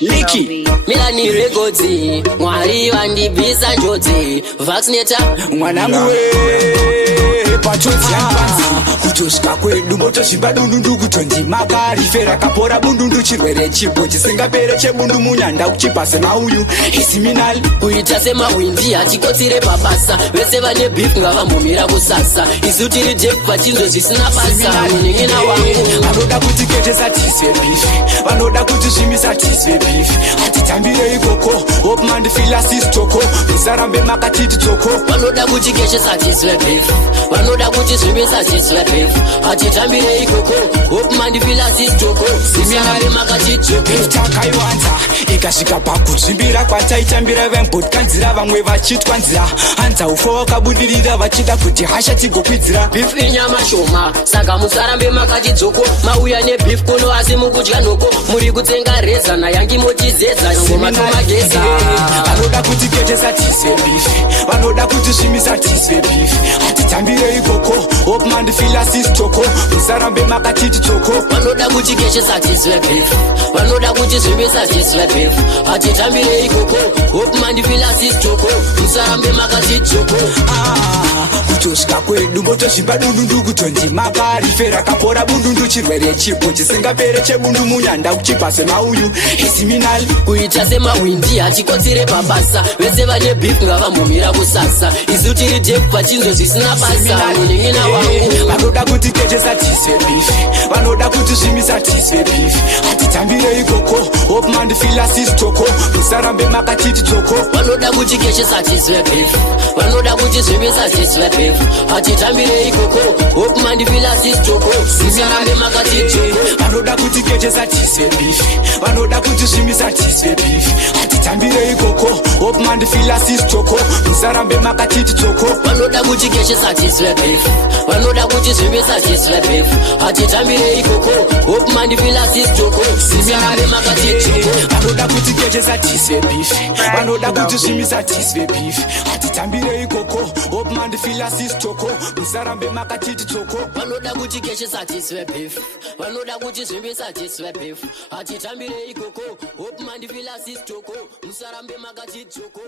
Liki Milani Records Mwari wandibisa njodzi Vaccinator mwanangu we pachotsi yakwanza kutosvika kwedu motosviba dundundu kutondimaka rifera kapora bundundu chirwere chipo chisingapere chebundu munyanda kuchipase nauyu isiminali kuita semahwindi hatikotsire pabasa vese vane beef ngavambomira kusasa isu tiri jef pachinzwe zvisina basa munin'ina wangu vanoda kuti ketesa tiswe beef vanoda kuti zvimisa tiswe beef hatitambire ikoko hopmandifila sistoko musarambe makatiti tsoko vanoda kuti ketesa tiswe beef vanoda kuti zvimisa tiswe beef hatitambire ikoko hopmandifila sistoko musarambe makatiti tsoko takaiwanza ikasvika pakuzvimbira kwataitambira vembotkanzira vamwe vachitwanzira hanza ufa wakabudirira vachida kuti hasha tigokwidzira beef inyama shoma saka musarambe makatidzoko mauya nebeef kuno asi mukudya nhoko muri kutsenga reza nayangi mochizedza ngoma tomageza vanoda kuti ketesa tiswe beef vanoda kuti zvimisa tiswe beef hatitambire ikoko hopmandifila sistoko musarambe makatiti tsoko vanoda kuti ketesa tiswe beef vanoda kuti zvimisa tiswe beef hatitambire ikoko hopmandifila sistoko musarambe makatiti tsoko kutosvika kwedu motozviba dundundu kutondimaka rifera kapora bundundu chirwere chipo chisingapere chebundu munyanda kuchipase nauyu isiminali kuita semahwindi hatikotsire pabasa vese vane beef ngavambomira kusasa isu tiri jef pachinzwe zvisina basa munin'ina wangu vanoda kuti ketesa tiswe beef vanoda kuti zvimisa tiswe beef hatitambire ikoko hopmandifila sistoko musarambe makatiti tsoko vanoda kuti ketesa tiswe beef vanoda kuti zvimisa tiswe beef hatitambire ikoko hopmandifila sistoko musarambe makatiti tsoko vanoda kuti ketesa tiswe beef vanoda kuti zvimisa tiswe beef hatitambire ikoko hopmandifila sistoko musarambe makatiti tsoko vanoda kuti ketesa tiswe beef vanoda kuti zvimisa tiswe beef hatitambire ikoko hopmandifila sistoko musarambe makatiti tsoko vanoda kuti ketesa tiswe beef vanoda kuti zvimisa tiswe beef hatitambire ikoko hopmandifila sistoko musarambe makatiti tsoko vanoda kuti ketesa tiswe beef vanoda kuti zvimisa tiswe beef hatitambire ikoko hopmandifila sistoko musarambe makatiti tsoko